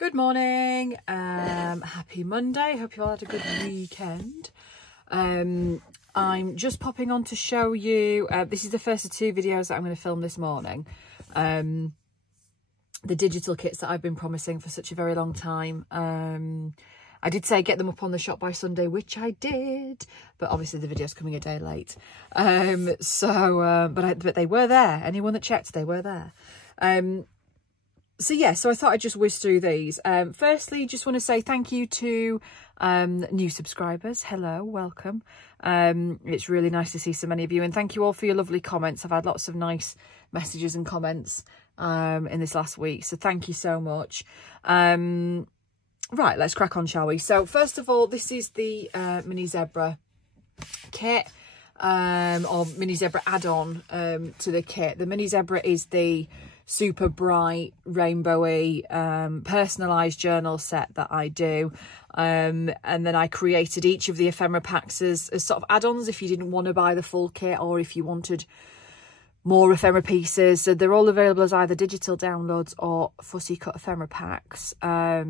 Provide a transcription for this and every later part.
Good morning, happy Monday. Hope you all had a good weekend. I'm just popping on to show you, this is the first of two videos that I'm going to film this morning. The digital kits that I've been promising for such a very long time. I did say get them up on the shop by Sunday, which I did, but obviously the video's coming a day late. But they were there. Anyone that checked, they were there. So I thought I'd just whiz through these. Firstly, just want to say thank you to new subscribers. Hello, welcome. It's really nice to see so many of you, and thank you all for your lovely comments. I've had lots of nice messages and comments in this last week, so thank you so much. Right, let's crack on, shall we? So first of all, this is the Mini Zebra kit, or Mini Zebra add-on to the kit. The Mini Zebra is the super bright, rainbowy, personalised journal set that I do. And then I created each of the ephemera packs as sort of add-ons if you didn't want to buy the full kit, or if you wanted more ephemera pieces. So they're all available as either digital downloads or fussy cut ephemera packs. I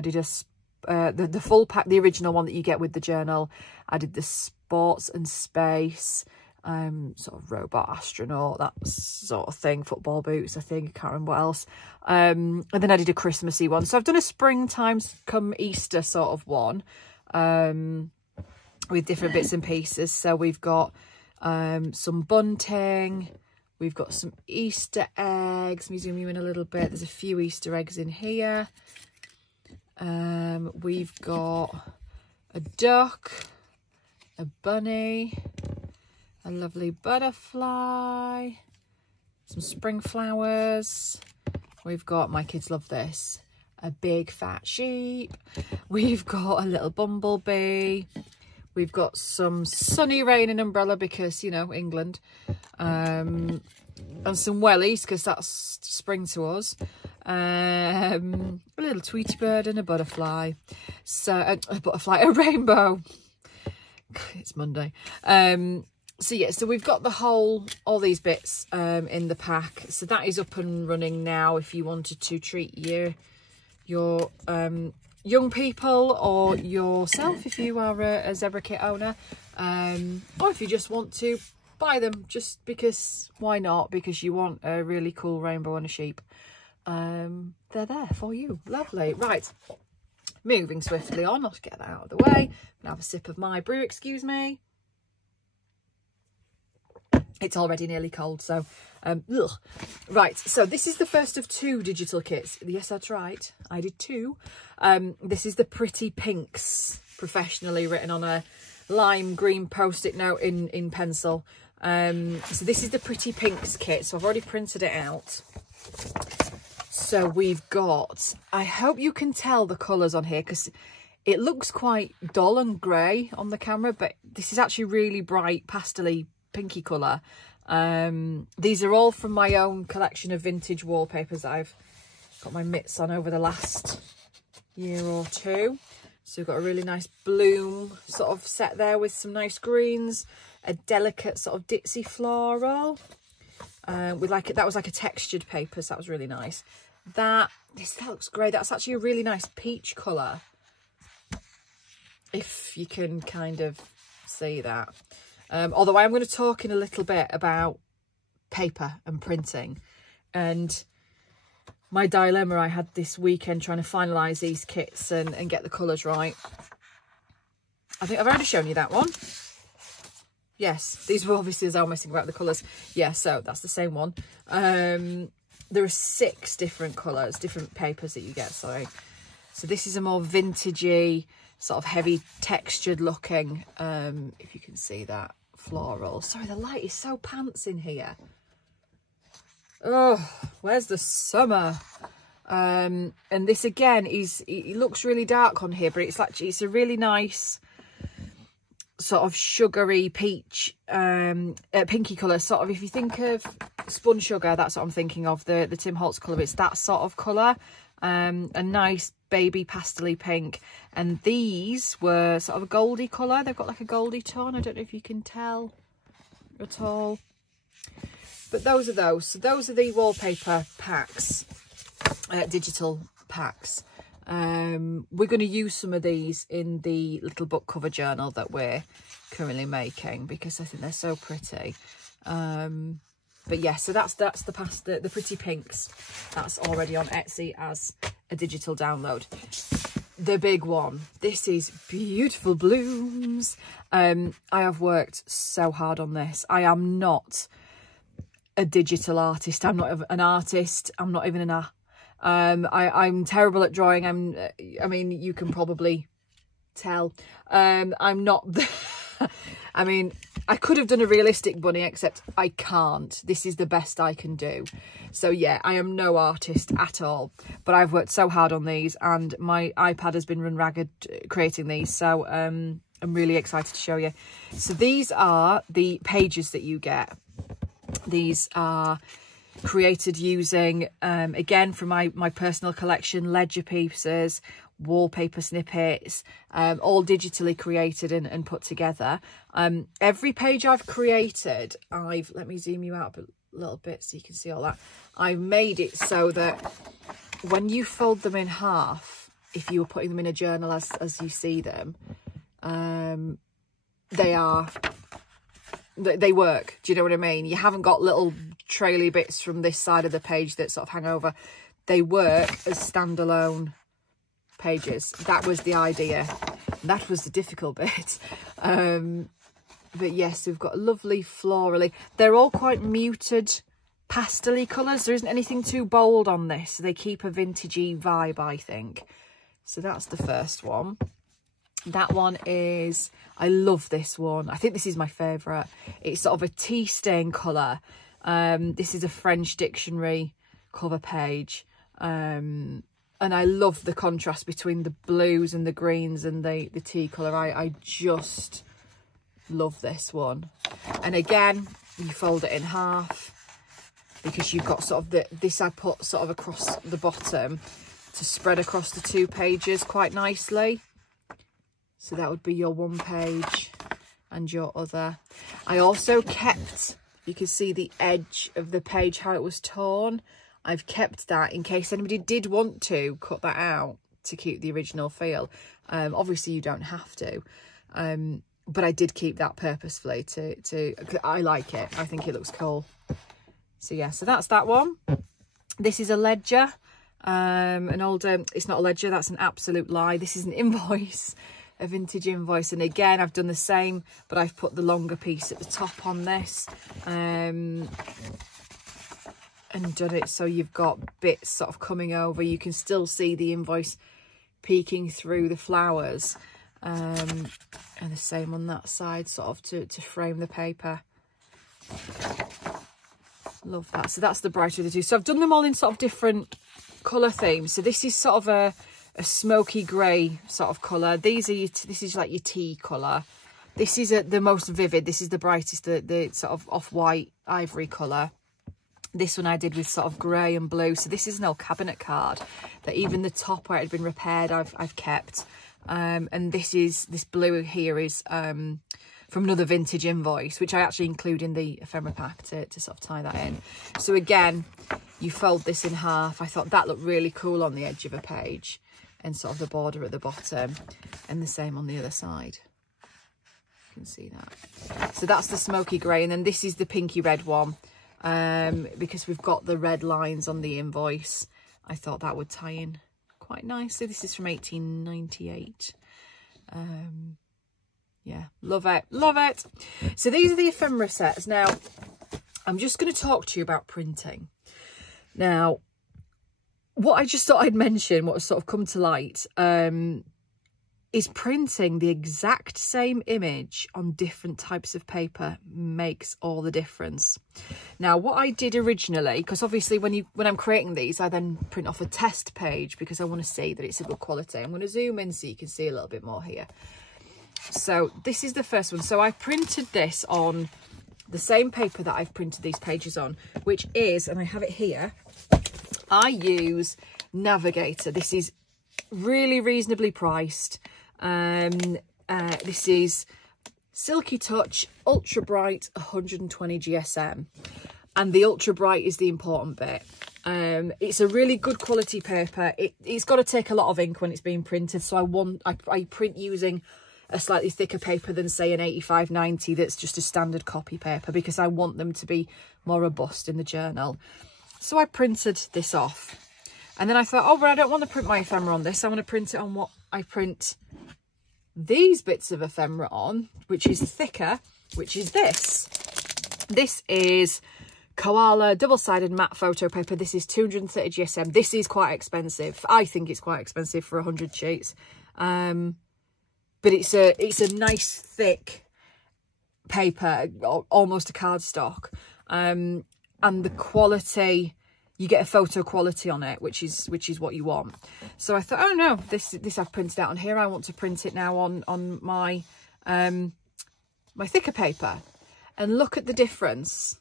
did the full pack, the original one that you get with the journal. I did the sports and space, sort of robot astronaut, that sort of thing, football boots, I think, I can't remember what else. And then I did a Christmassy one. So I've done a springtime come Easter sort of one, with different bits and pieces. So we've got some bunting, we've got some Easter eggs. Let me zoom you in a little bit. There's a few Easter eggs in here. We've got a duck, a bunny, a lovely butterfly, some spring flowers. We've got, my kids love this, a big fat sheep. We've got a little bumblebee. We've got some sunny rain and umbrella because, you know, England. And some wellies because that's spring to us. A little Tweety bird and a butterfly. So a rainbow. It's Monday. So we've got all these bits in the pack. So that is up and running now if you wanted to treat your young people or yourself if you are a Zebra kit owner, or if you just want to buy them just because, why not, because you want a really cool rainbow on a sheep. They're there for you. Lovely. Right, moving swiftly on. I'll get that out of the way and have a sip of my brew, excuse me. It's already nearly cold, so right, so this is the first of two digital kits. Yes, that's right, I did two. This is the Pretty Pinks, professionally written on a lime green post-it note in pencil. So this is the Pretty Pinks kit, so I've already printed it out. So we've got, I hope you can tell the colours on here because it looks quite dull and grey on the camera, but this is actually really bright pastel-y pinky colour. These are all from my own collection of vintage wallpapers that I've got my mitts on over the last year or two. So we've got a really nice bloom sort of set there with some nice greens, a delicate sort of ditzy floral, with that was like a textured paper, so that was really nice. That looks great. That's actually a really nice peach colour, if you can kind of see that. Although I am going to talk in a little bit about paper and printing and my dilemma I had this weekend trying to finalise these kits and get the colours right. I think I've already shown you that one. Yes, these were obviously as I was messing about the colours. Yeah, so that's the same one. There are 6 different colours, different papers that you get, sorry. So this is a more vintagey, sort of heavy textured looking, if you can see that, floral. Sorry, the light is so pants in here. Oh, where's the summer? And this again it looks really dark on here, but it's a really nice sort of sugary peach, pinky colour, sort of, if you think of spun sugar, that's what I'm thinking of, the Tim Holtz colour. It's that sort of colour, a nice baby pastel-y pink. And these were sort of a goldy colour. They've got like a goldy tone. I don't know if you can tell at all, but those are those. So those are the wallpaper packs, digital packs. We're going to use some of these in the little book cover journal that we're currently making because I think they're so pretty. But yeah, so that's the Pretty Pinks. That's already on Etsy as a digital download. The big one, this is Beautiful Blooms. I have worked so hard on this. I am not a digital artist. I'm not an artist. I'm not even I'm terrible at drawing. I mean, you can probably tell. I'm not I mean, I could have done a realistic bunny, except I can't. This is the best I can do. So yeah, I am no artist at all, but I've worked so hard on these and my iPad has been run ragged creating these. So I'm really excited to show you. So these are the pages that you get. These are created using, again, from my personal collection, ledger pieces, wallpaper snippets, all digitally created and put together. Every page I've created, let me zoom you out a little bit so you can see all that. I've made it so that when you fold them in half, if you were putting them in a journal as you see them, they work. Do you know what I mean? You haven't got little traily bits from this side of the page that sort of hang over. They work as standalone pages. That was the idea. That was the difficult bit. But yes, we've got lovely florally. They're all quite muted pastel-y colours. There isn't anything too bold on this. They keep a vintagey vibe, I think. So that's the first one. That one is, I love this one. I think this is my favourite. It's sort of a tea stain colour. This is a French dictionary cover page. And I love the contrast between the blues and the greens and the tea colour. I just love this one. And again, you fold it in half because you've got sort of this I put sort of across the bottom to spread across the two pages quite nicely. So that would be your one page and your other. I also kept, you can see the edge of the page, how it was torn. I've kept that in case anybody did want to cut that out to keep the original feel. Obviously you don't have to. But I did keep that purposefully I like it. I think it looks cool. So yeah, so that's that one. This is a ledger. An older, it's not a ledger, that's an absolute lie. This is an invoice. A vintage invoice, and again I've done the same, but I've put the longer piece at the top on this and done it so you've got bits sort of coming over. You can still see the invoice peeking through the flowers, and the same on that side, sort of to frame the paper. Love that. So that's the brighter of the two. So I've done them all in sort of different colour themes. So this is sort of a smoky grey sort of colour. This is like your tea colour. This is the most vivid. This is the brightest, the sort of off-white ivory colour. This one I did with sort of grey and blue. So this is an old cabinet card that even the top where it had been repaired, I've kept. And this blue here is from another vintage invoice, which I actually include in the ephemera pack to sort of tie that in. So again, you fold this in half. I thought that looked really cool on the edge of a page, and sort of the border at the bottom, and the same on the other side. You can see that. So that's the smoky grey, and then this is the pinky red one, because we've got the red lines on the invoice. I thought that would tie in quite nicely. This is from 1898. Yeah, love it, love it. So these are the ephemera sets. Now, I'm just going to talk to you about printing. Now, what I just thought I'd mention, what has sort of come to light, is printing the exact same image on different types of paper makes all the difference. Now, what I did originally, because obviously when I'm creating these, I then print off a test page because I want to see that it's a good quality. I'm going to zoom in so you can see a little bit more here. So this is the first one. So I printed this on the same paper that I've printed these pages on, which is, and I have it here, I use Navigator. This is really reasonably priced. This is Silky Touch Ultra Bright 120 GSM. and the ultra bright is the important bit. It's a really good quality paper. It's got to take a lot of ink when it's being printed, so I print using a slightly thicker paper than say an 85/90 that's just a standard copy paper, because I want them to be more robust in the journal. So I printed this off, and then I thought, oh, but I don't want to print my ephemera on this. I want to print it on what I print these bits of ephemera on, which is thicker, which is this. This is Koala double-sided matte photo paper. This is 230 GSM. This is quite expensive. I think it's quite expensive for 100 sheets. But it's a nice thick paper, almost a cardstock. And the quality, you get a photo quality on it, which is what you want. So I thought, oh no, this I've printed out on here. I want to print it now on my my thicker paper. And look at the difference.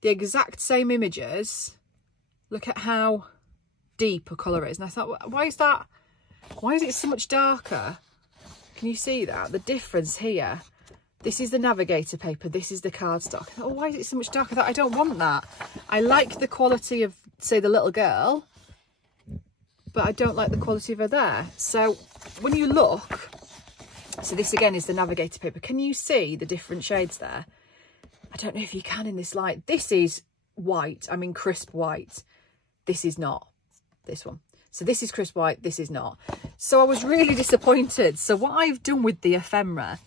The exact same images. Look at how deep a colour is. And I thought, why is that? Why is it so much darker? Can you see that? The difference here. This is the navigator paper. This is the cardstock. Oh, why is it so much darker? I thought, I don't want that. I like the quality of, say, the little girl, but I don't like the quality of her there. So when you look, so this again is the navigator paper. Can you see the different shades there? I don't know if you can in this light. This is white. I mean, crisp white. This is not. This one. So this is crisp white. This is not. So I was really disappointed. So what I've done with the ephemera,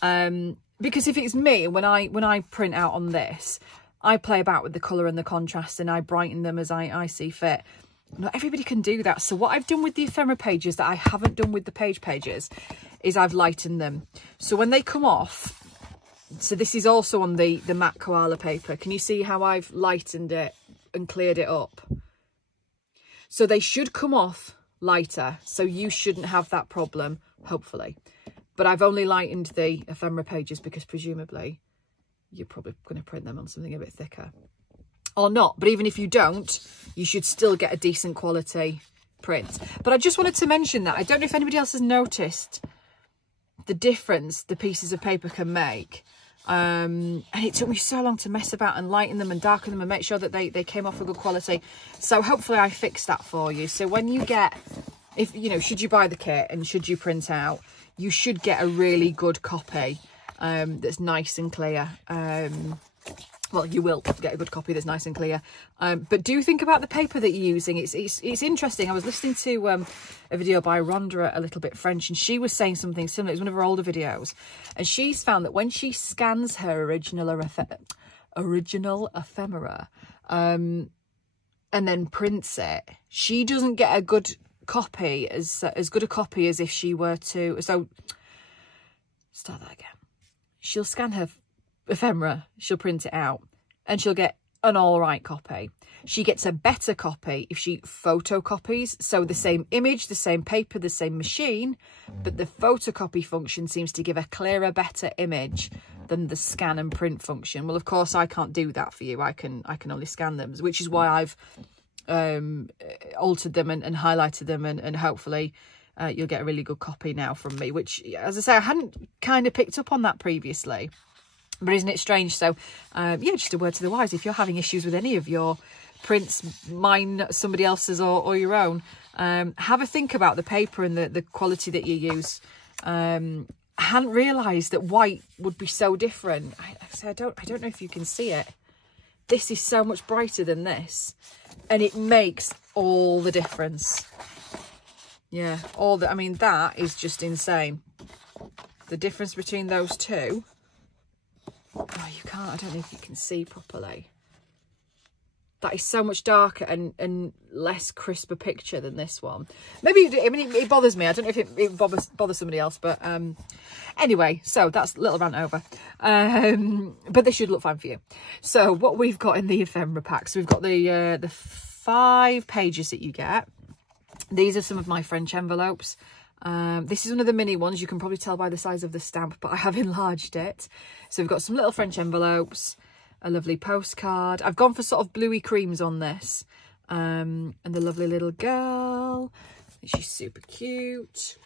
because if it's me, when I print out on this, I play about with the colour and the contrast, and I brighten them as I see fit. Not everybody can do that. So what I've done with the ephemera pages that I haven't done with the page pages is I've lightened them. So when they come off, so this is also on the matte koala paper. Can you see how I've lightened it and cleared it up? So they should come off lighter. So you shouldn't have that problem, hopefully. But I've only lightened the ephemera pages because presumably you're probably going to print them on something a bit thicker. Or not. But even if you don't, you should still get a decent quality print. But I just wanted to mention that. I don't know if anybody else has noticed the difference the pieces of paper can make. And it took me so long to mess about and lighten them and darken them and make sure that they came off a good quality. So hopefully I fixed that for you. So when you get, if you know, should you buy the kit and should you print out, you should get a really good copy that's nice and clear. Well, you will get a good copy that's nice and clear. But do think about the paper that you're using. It's interesting. I was listening to a video by Rhonda, a little bit French, and she was saying something similar. It was one of her older videos. And she's found that when she scans her original ephemera and then prints it, she doesn't get a good copy, as good a copy as if she were to... So, start that again. She'll scan her ephemera, she'll print it out, and she'll get an all right copy. She gets a better copy if she photocopies, so the same image, the same paper, the same machine, but the photocopy function seems to give a clearer, better image than the scan and print function. Well, of course, I can't do that for you. I can only scan them, which is why I've altered them and highlighted them, and hopefully you'll get a really good copy now from me, which, as I say, I hadn't kind of picked up on that previously. But isn't it strange? So, yeah, just a word to the wise. If you're having issues with any of your prints, mine, somebody else's or your own, have a think about the paper and the quality that you use. I hadn't realised that white would be so different. I don't know if you can see it. This is so much brighter than this. And it makes all the difference. Yeah, I mean, that is just insane. The difference between those two... Oh, you can't. I don't know if you can see properly. That is so much darker and less crisp a picture than this one. Maybe, I mean, it bothers me. I don't know if it bothers somebody else, but anyway, so that's a little rant over. But this should look fine for you. So what we've got in the ephemera packs, we've got the 5 pages that you get. These are some of my French envelopes. This is one of the mini ones. You can probably tell by the size of the stamp, but I have enlarged it. So we've got some little French envelopes, a lovely postcard. I've gone for sort of bluey creams on this, and the lovely little girl. She's super cute.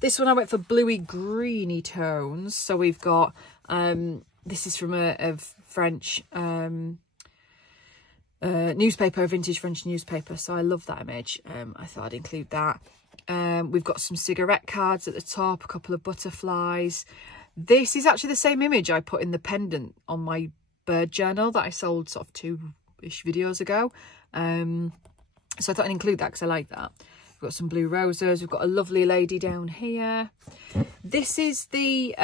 This one I went for bluey greeny tones. So we've got this is from a French newspaper, a vintage French newspaper. So I love that image. I thought I'd include that. We've got some cigarette cards at the top, a couple of butterflies. This is actually the same image I put in the pendant on my bird journal that I sold sort of 2-ish videos ago. So I thought I'd include that because I like that. We've got some blue roses. We've got a lovely lady down here. This is the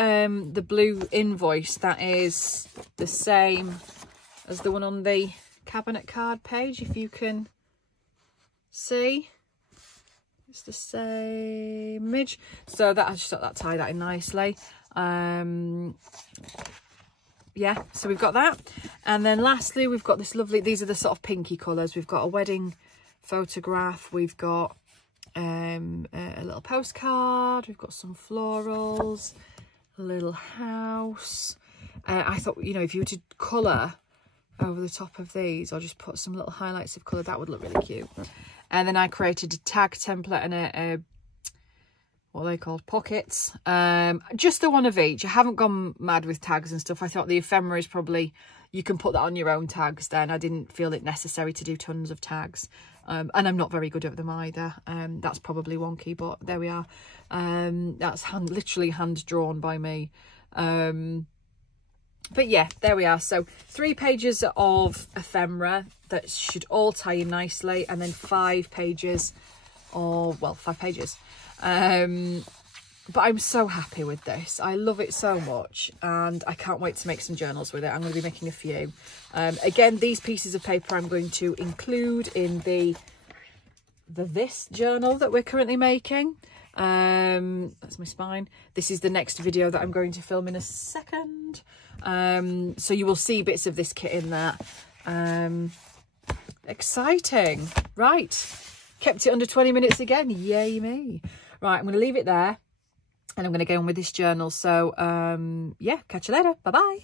blue invoice that is the same as the one on the cabinet card page, if you can see. It's the same image. So that I just thought that tie that in nicely. Yeah, so we've got that. And then lastly, we've got this lovely, these are the sort of pinky colours. We've got a wedding photograph. We've got a little postcard. We've got some florals, a little house. I thought, you know, if you were to colour over the top of these, or just put some little highlights of colour, that would look really cute. And then I created a tag template and a what are they called, pockets, just the one of each. I haven't gone mad with tags and stuff. I thought the ephemera is probably, you can put that on your own tags then. I didn't feel it necessary to do tons of tags, and I'm not very good at them either. That's probably wonky, but there we are. That's literally hand drawn by me. But yeah, there we are. So 3 pages of ephemera that should all tie in nicely, and then 5 pages of, well, 5 pages. But I'm so happy with this. I love it so much, and I can't wait to make some journals with it. I'm going to be making a few. Again, these pieces of paper I'm going to include in this journal that we're currently making. That's my spine. This is the next video that I'm going to film in a second. So you will see bits of this kit in that. Exciting. Right. Kept it under 20 minutes again. Yay me. Right, I'm going to leave it there, and I'm going to go on with this journal. So, yeah, catch you later. Bye-bye.